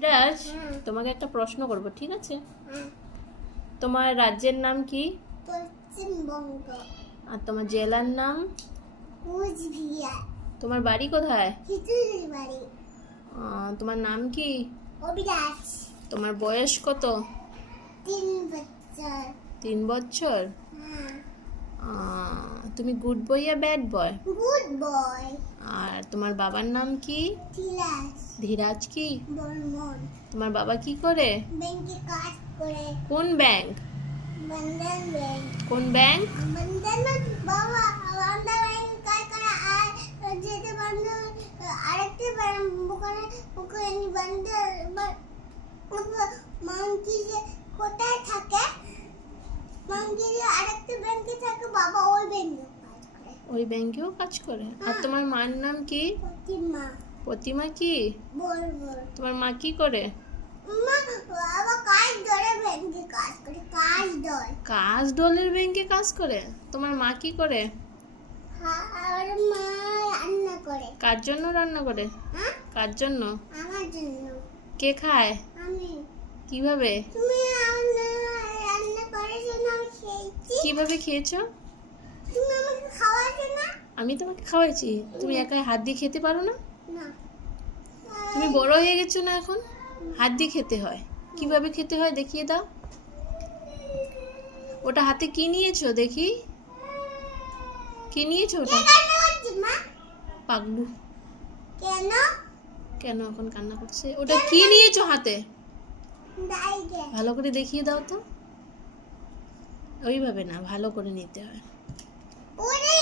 রাজ, তোমাকে একটা প্রশ্ন করব, ঠিক আছে? তোমার রাজ্যের নাম কি? পশ্চিমবঙ্গ। আর তোমার জেলার নাম? কুচবিহার। তোমার বাড়ি কোথায়? খিচুড়ি বাড়ি। তোমার নাম কি? অবিরাজ। তোমার বয়স কত? 3 বছর। 3 বছর। হ্যাঁ। তুমি গুড বয় আর ব্যাড বয়? Good boy. আর তোমার বাবার নাম কি? ধীরাজ। ধীরাজ কি? বর্মন। তোমার বাবা কি করে? ব্যাংকে কাজ করে। কোন ব্যাংক? বন্ধন ব্যাংক। কোন ব্যাংক? বন্ধন বাবা বন্ধন ব্যাংক কাজ করে। আর যেতে বন্ধন আরেকটা ওখানে ওখানে বন্ধন মাংকি যে কোথায় থাকে, মাংকি যে আরেকটা ব্যাংকে থাকে, বাবা ওই ব্যাংকে কাজ করে। ওই ব্যাংকেও কাজ করে। আর তোমার মার নাম কি? প্রতিমা। প্রতিমা কি? বর্মন। তোমার মা কি করে? মা বাবা কাজ ধরে ব্যাংকে কাজ করে। কাজ ধরে। কাজ ডলের ব্যাংকে কাজ করে। তোমার মা কি করে? আর মা রান্না করে। কার জন্য রান্না করে? হ্যাঁ, কার জন্য? আমার জন্য। কে খায়? আমি। কিভাবে? তুমি রান্না করেছো না, আমি খেয়েছি। কিভাবে খেয়েছো? তুমি আমাকে খাওয়াছো না? আমি তোমাকে খাওয়াইছি। তুমি একাই হাত দিয়ে খেতে পারো না? না। তুমি বড় হয়ে গেছো না এখন? হাত দিয়ে খেতে হয়। কিভাবে খেতে হয় দেখিয়ে দাও। ওটা হাতে কি নিয়েছো দেখি? কি নিয়েছো ওটা? কান্না করছিস মা? পাগলু। কেন? কেন এখন কান্না করছে? ওটা কি নিয়েছো হাতে? ডাইগে। ভালো করে দেখিয়ে দাও তো। ওইভাবে না, ভালো করে নিতে হয়। ওরে